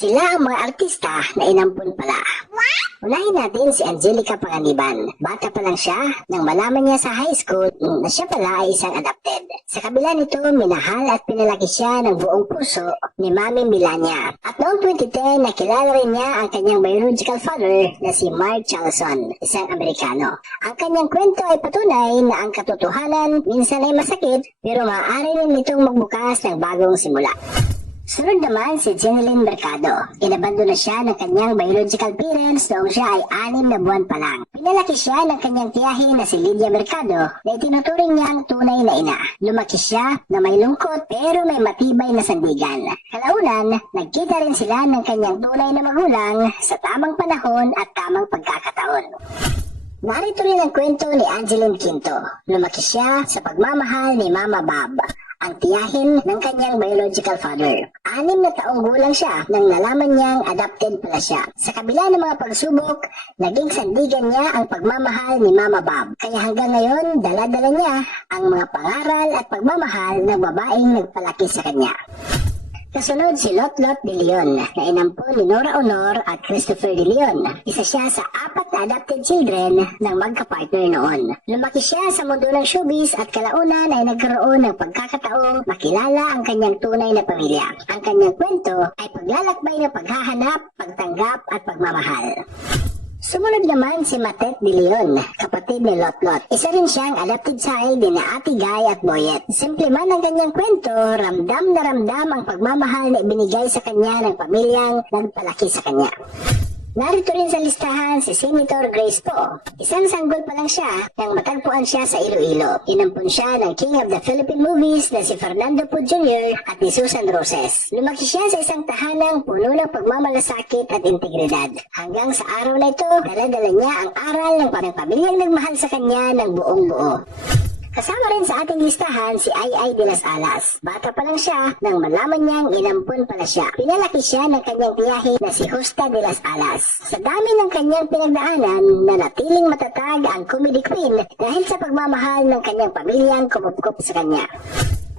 Sila ang mga artista na inampun pala. Unahin natin si Angelica Panganiban. Bata pa lang siya nang malaman niya sa high school na siya pala ay isang adopted. Sa kabila nito, minahal at pinalaki siya ng buong puso ni Mami Milania. At noong 2010, nakilala rin niya ang kanyang biological father na si Mark Charlson, isang Amerikano. Ang kanyang kwento ay patunay na ang katotohanan minsan ay masakit pero maaari rin nitong magbukas ng bagong simula. Sunod naman si Jeneline Mercado. Inabando na siya ng kanyang biological parents noong siya ay 6 na buwan pa lang. Pinalaki siya ng kanyang tiyahin na si Lydia Mercado na itinuturing niya ang tunay na ina. Lumaki siya na may lungkot pero may matibay na sandigan. Kalaunan, nagkita rin sila ng kanyang tunay na magulang sa tamang panahon at tamang pagkakataon. Narito rin ang kwento ni Angeline Quinto. Lumaki siya sa pagmamahal ni Mama Bob, ang tiyahin ng kanyang biological father. 6 na taong gulang siya nang nalaman niyang adopted pala siya. Sa kabila ng mga pagsubok, naging sandigan niya ang pagmamahal ni Mama Bob. Kaya hanggang ngayon, dala-dala niya ang mga pangaral at pagmamahal ng babaeng nagpalaki sa kanya. Kasunod si Lotlot de Leon na inampun ni Nora Honor at Christopher de Leon. Isa siya sa 4 na adopted children ng magka-partner noon. Lumaki siya sa mundo ng showbiz at kalaunan ay nagkaroon ng pagkakataong makilala ang kanyang tunay na pamilya. Ang kanyang kwento ay paglalakbay ng paghahanap, pagtanggap at pagmamahal. Sumunod naman si Matet de Leon, kapatid ni Lotlot. Isa rin siyang adopted child ni na Ate Guy at Boyet. Simple man ang kanyang kwento, ramdam na ramdam ang pagmamahal na ibinigay sa kanya ng pamilyang nagpalaki sa kanya. Narito rin sa listahan si Senator Grace Poe. Isang sanggol pa lang siya nang matagpuan siya sa Iloilo. Inampun siya ng King of the Philippine Movies na si Fernando Poe Jr. at ni Susan Roses. Lumaki siya sa isang tahanang puno ng pagmamalasakit at integridad. Hanggang sa araw na ito, dala-dala niya ang aral ng parang pamilyang nagmahal sa kanya ng buong buo. Kasama rin sa ating listahan si Ay de las Alas. Bata pa lang siya nang malaman niyang inampun pala siya. Pinalaki siya ng kanyang tiyahin na si Justa de las Alas. Sa dami ng kanyang pinagdaanan, nanatiling matatag ang comedy queen dahil sa pagmamahal ng kanyang pamilyang kumupkup sa kanya.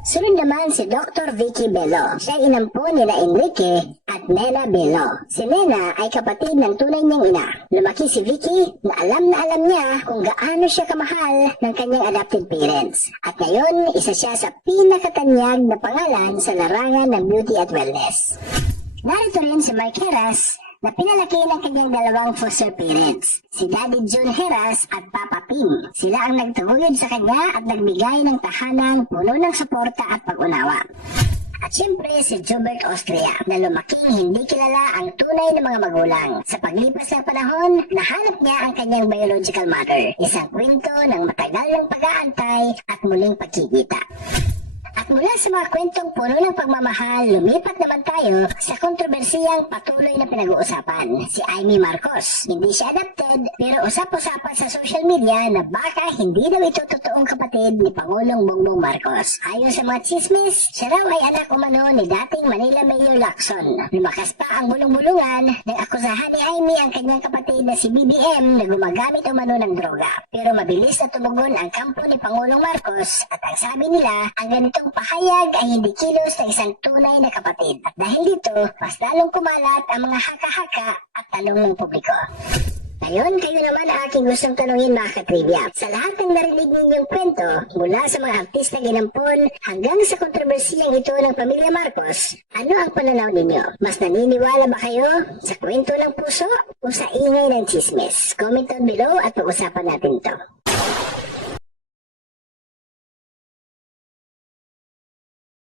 Sunod naman si Dr. Vicky Bello. Siya inampun ni na Enrique at Nena Bello. Si Nena ay kapatid ng tunay niyang ina. Lumaki si Vicky na alam niya kung gaano siya kamahal ng kanyang adopted parents. At ngayon, isa siya sa pinakatanyag na pangalan sa larangan ng beauty at wellness. Narito rin si Mike Heras na pinalaki ng kanyang dalawang foster parents, si Daddy June Heras at Papa Ping. Sila ang nagtaguyod sa kanya at nagbigay ng tahanang puno ng suporta at pag-unawa. At syempre si Jobert Austria na lumaking hindi kilala ang tunay na mga magulang. Sa paglipas ng panahon, nahanap niya ang kanyang biological mother. Isang kwento ng matagal ng pag-aantay at muling pagkikita. At mula sa mga kwentong puno ng pagmamahal, lumipat naman tayo sa kontrobersiyang patuloy na pinag-uusapan, si Amy Marcos. Hindi siya adopted, pero usap-usapan sa social media na baka hindi daw ito totoong kapatid ni Pangulong Bongbong Marcos. Ayon sa mga chismis, siya raw ay anak umano ni dating Manila Mayor Lacson. Lumakas pa ang bulong-bulungan nang akusahan ni Amy ang kanyang kapatid na si BBM na gumagamit umano ng droga. Pero mabilis na tumugon ang kampo ni Pangulong Marcos at ang sabi nila, ang ganitong pahayag ay hindi kilos ng isang tunay na kapatid. At dahil dito, mas lalong kumalat ang mga haka-haka at talong ng publiko. Ngayon, kayo naman ang aking gustong tanungin mga katrivia. Sa lahat ng narinig ninyong kwento, mula sa mga artista ginampon hanggang sa kontrobersiyang ito ng pamilya Marcos, ano ang pananaw ninyo? Mas naniniwala ba kayo sa kwento ng puso o sa ingay ng chismis? Comment down below at pag-usapan natin ito.